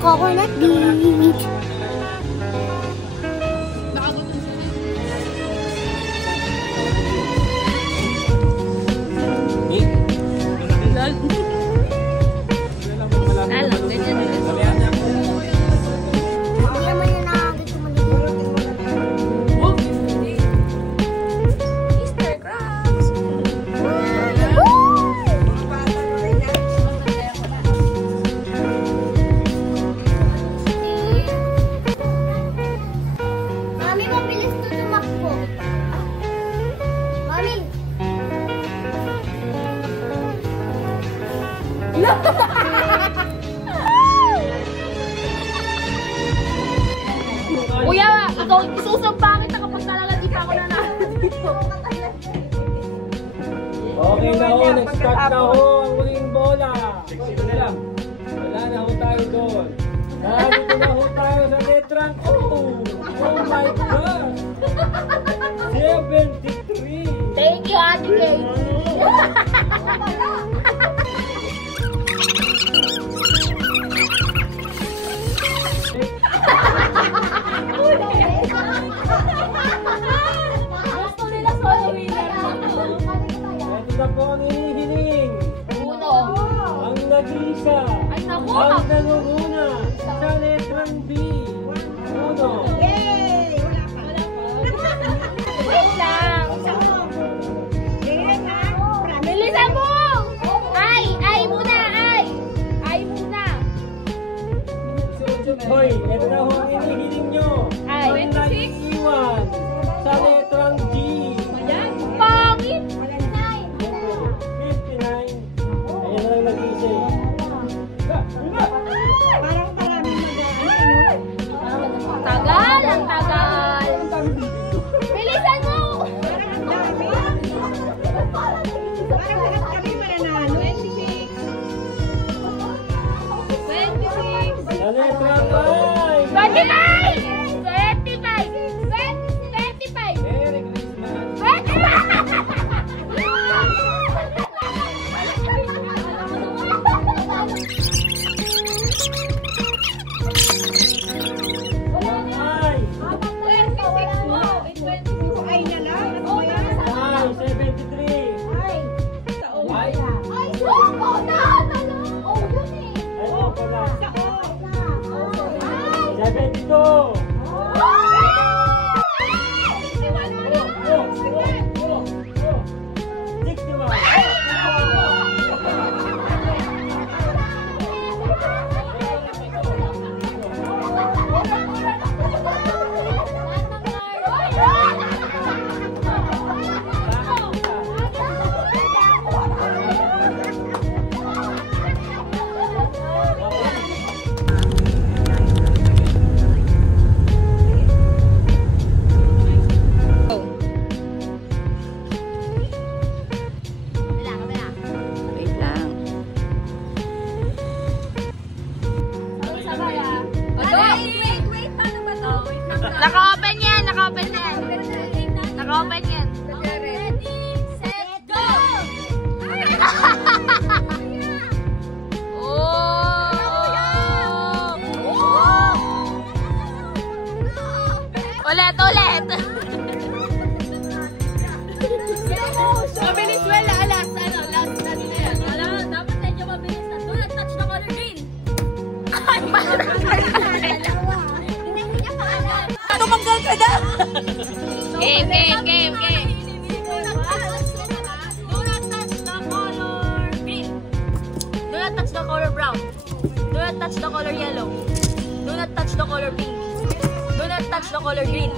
Coconut Beach. Kuya, ikaw isusumpangin na kapag talaga di pa ako nanalo dito. Okay na ho, nag-start na ho ang huling bola. Wala na ho tayo doon. Narito na ho tayo sa letrang O. Oh my God! 73! Thank you, Ate Katie! Gusto nila solo winner. Ito na po ang hinihiling. Uno. Ang nag-iisa. Ay, naku! Ang nanunguna sa letrang B. Uno. Yay! Wala pa. Wait lang. Bilisan mo! Ay muna, ay muna. Hoy, ito na ho ang hinihiling nyo. Ay. Ang nag-iwan sa letrang G. Pangit! 59. Ayan na lang nag-iisa. Parang maraming mag-ano. Tagal, ang tagal. Bilisan mo! Parang lahat kami mananalo. 26. Sa letrang I. 25! 25! 25! Merry Christmas. I. Ay na lang. I. 73. I. Ano pala? 72. Naka-open yan, naka-open yan. Naka-open yan. Ready, set, go! Ulit. Mabilis, wala. Last na yan. Dapat medyo mabilis na. Do not touch the color green. Ay, Tumanggal ka na! Game. Do not touch the color green. Do not touch the color brown. Do not touch the color yellow. Do not touch the color pink. Do not touch the color green.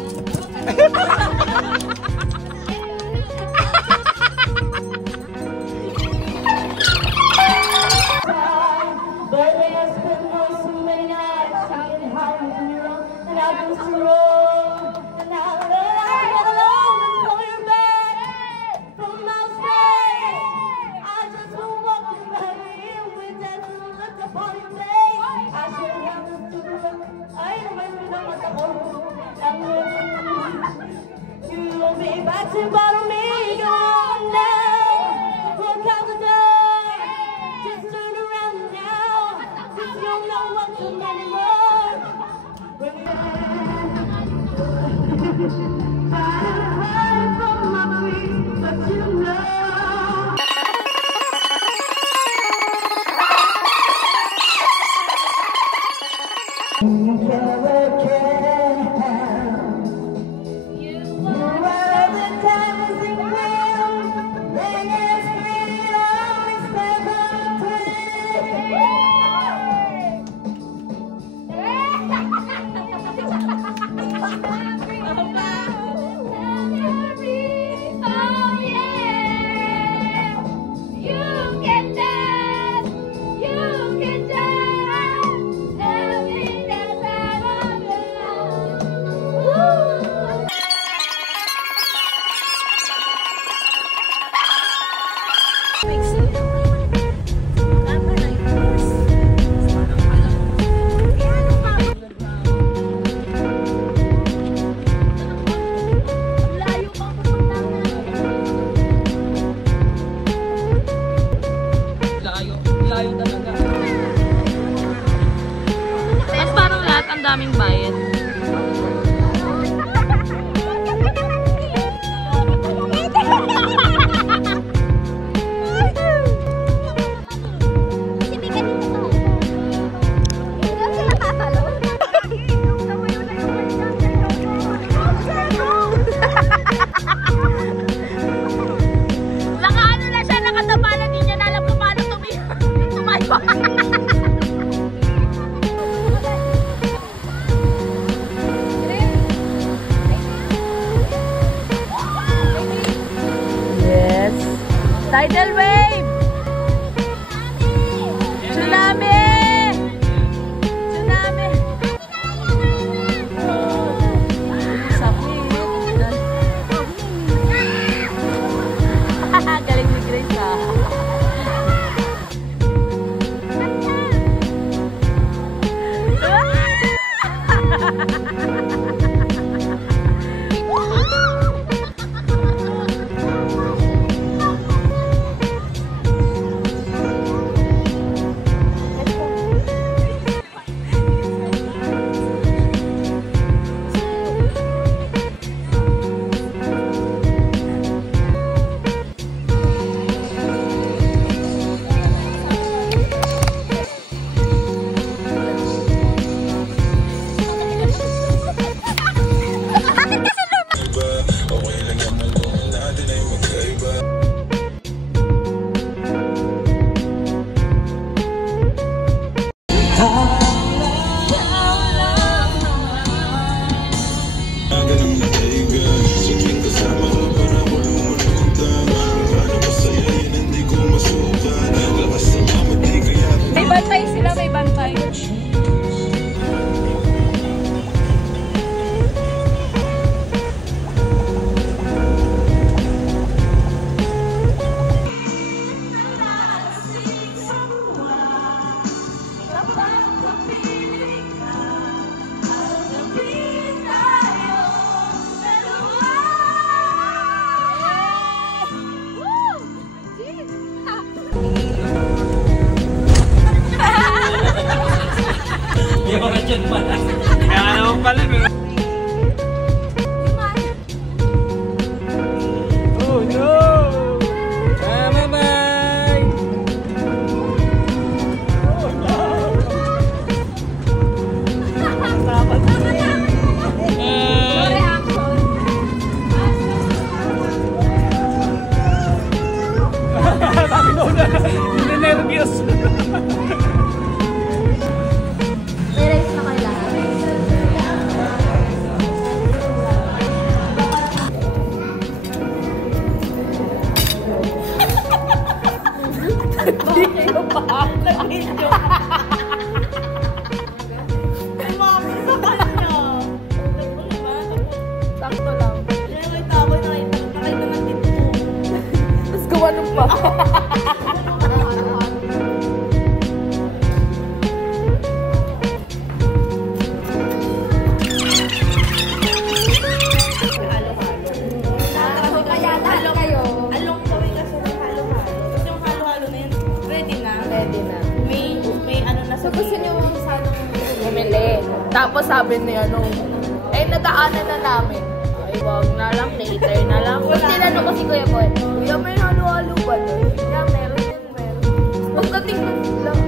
Follow me, go on now. Walk out the door. Just turn around now. Since you don't know what's anymore. Trying from my feet, but you know. Daming bayad. Nakaano na siya, nakataba na din niya, alam ko paano tumayo. Tidal wave! Tsunami! Tsunami! Sakit! Galing ni Grace ah! May bantay sila, may bantay. Kaya naman pala, oh no! Bye-bye! Oh no! Nervyos! Sakto lang. Tapos gawa nung pa. gusto niyo sanang bumili. Tapos sabi niya, nadaanan na namin. Ay, wag na lang, later na lang. Kasi tinanong ko si Kuya Boy, Kuya, may halo-halo ba doon? Yeah, meron. Pagdating lang